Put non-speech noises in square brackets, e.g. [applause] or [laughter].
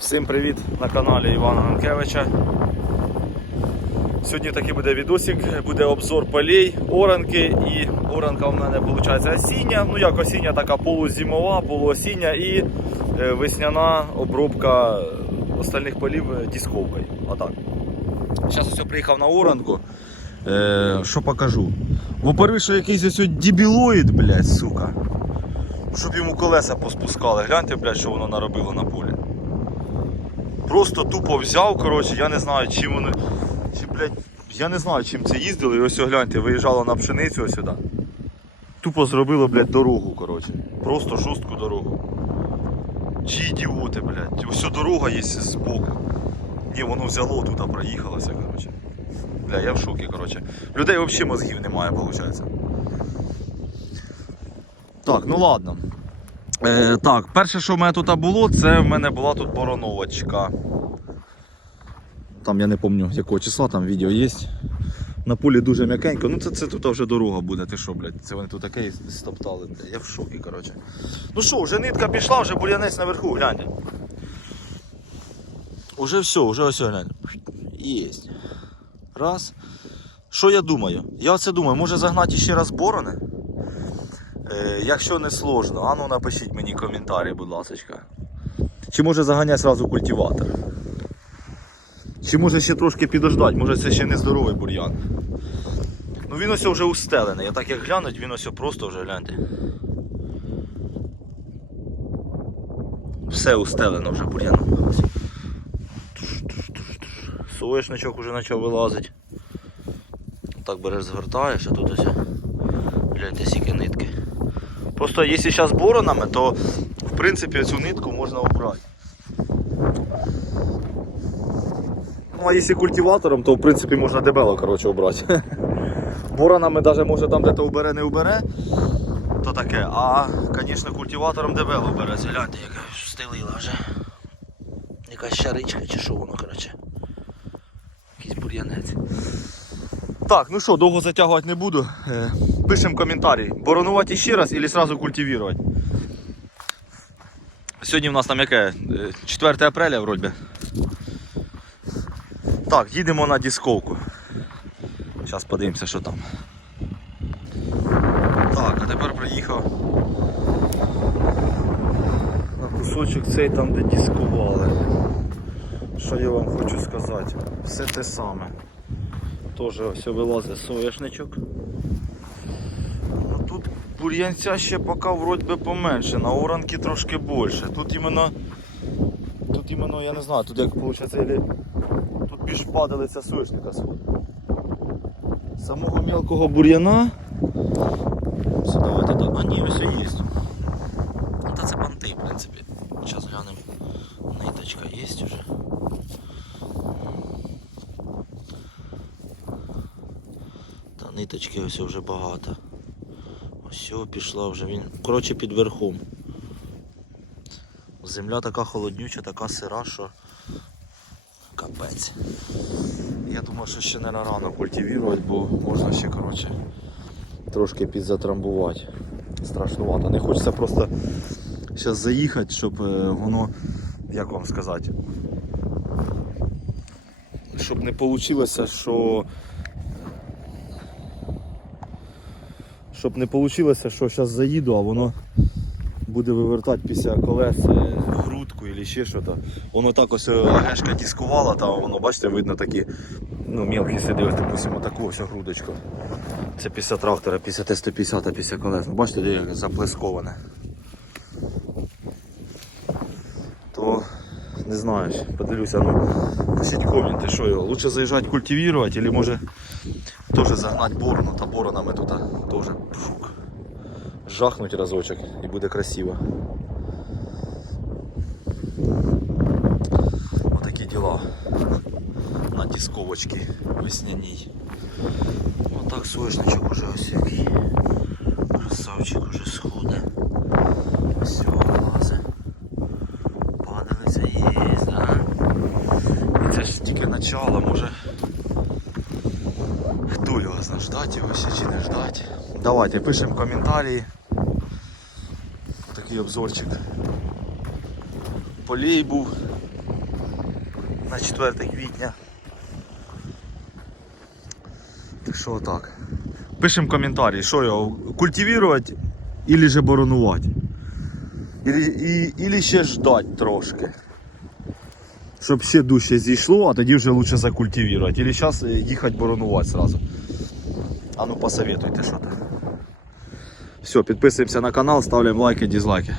Всім привіт на каналі Івана Ганкевича. Сьогодні такий буде відосик, буде обзор полей, оранки і оранка в мене виходить осіння, ну як осіння, така полузимова, полуосіння і е, весняна обробка остальних полів е, дисковкою. Отак. Зараз ось приїхав на оранку. Е, що покажу? Во-первых, що якийсь ось дебілоїд, блядь, сука. Щоб йому колеса поспускали. Гляньте, блядь, що воно наробило на полі. Просто тупо взяв, коротше, я не знаю, чим вони. Чи, блядь, я не знаю, чим це їздили. І ось о, гляньте, виїжджало на пшеницю ось сюди. Тупо зробило, блядь, дорогу, коротше. Просто жорстку дорогу. Чи ідіоти, блядь. Ось дорога є з боку. Ні, воно взяло тут, проїхалося, коротше. Бля, я в шокі, коротше. Людей взагалі мозгів немає, виходить. Так, ну ладно. Е, так, перше, що в мене тут було, це в мене була тут бороновочка. Там я не пам'ятаю, якого числа там відео є. На полі дуже м'якенько. Ну це, це тут вже дорога буде. Ти що, блядь? Це вони тут таке стоптали. Я в шокі, коротше. Ну що, вже нитка пішла, вже бур'янець наверху, гляньте. Уже все, уже ось гляньте. Єсть. Раз. Що я думаю? Я оце думаю, може загнати ще раз борони? Е, якщо не сложно, а ну напишіть мені коментарі, будь ласка. Чи може заганяти сразу культиватор? Чи може ще трошки підождати, може це ще не здоровий бур'ян. Ну він ось вже устелений. Я так як глянуть, він ось просто вже гляньте. Все устелено вже бур'яном. Соєшничок вже почав вилазити. Так береш, згортаєш, а тут ось. Гляньте, скільки нитки. Просто якщо зараз боронами, то в принципі цю нитку можна обрати. Ну а якщо культиватором, то в принципі можна дебело коротше, обрати. [laughs] Боронами навіть може там де-то убере, не убере, то таке. А звісно культиватором дебело береться. Гляньте, яка стелила вже. Якась щаричка чи що воно, коротше. Якийсь бур'янець. Так, ну що, довго затягувати не буду. Е, Пишемо коментарі. Боронувати ще раз або сразу культивувати. Сьогодні в нас там яке? Е, 4 апреля вроді. Так, їдемо на дисковку. Зараз подивимося, що там. Так, а тепер приїхав на кусочок цей там, де дискували. Що я вам хочу сказати? Все те саме. Теж ось вилазить соєшничок. Ну, тут бур'янця ще поки вроді би поменше, на оранки трошки більше. Тут іменно, тут іменно, я не знаю, тут як виходить, тут більш падалиця соєшника свого. Самого мелкого бур'яна. Давайте так. А ні, ось є. Та це банти, в принципі. Зараз глянемо. Ниточка є вже. Та ниточки ось вже багато. Ось пішла вже він. Коротше під верхом. Земля така холоднюча, така сира, що капець. Я думаю, що ще не рано культивувати, бо можна ще коротше, трошки підзатрамбувати. Страшнувато. Не хочеться просто зараз заїхати, щоб е, воно, як вам сказати, щоб не вийшло, що щоб не вийшло, що зараз заїду, а воно буде вивертати після колес е, грудку або ще щось. Воно так ось е, агешка дискувала, там воно, бачите, видно такі ну, мілкі ось, допустимо, таку ось грудочку. Це після трактора, після Т-150, після колес. Ну, Бачите, де заплесковане. То не знаю, подивлюся, ну, пишіть коменти, що його, лучше заїжджати культивувати, або може теж загнати борону, та боронами тут теж пфук, жахнуть разочок і буде красиво. Отакі діла на дисковочці весняній. Отак соєшничок уже ось який. Красавчик уже сходить. Все, лазе. Падалиця є, а? І це ж тільки начало, може. Хто його знає, ждать його ще чи не ждать. Давайте пишемо коментарі. Такий обзорчик. Полей був. на 4 квітня. Так що так. Пишемо коментарі, що його культивувати или же боронувати. Ілі, і, ілі ще ждать трошки. Щоб ще дужче зійшло, а тоді вже лучше закультивувати. Или зараз їхати боронувати сразу. А ну посоветуйте що-то. Все, підписуємося на канал, ставляємо лайки, дизлайки.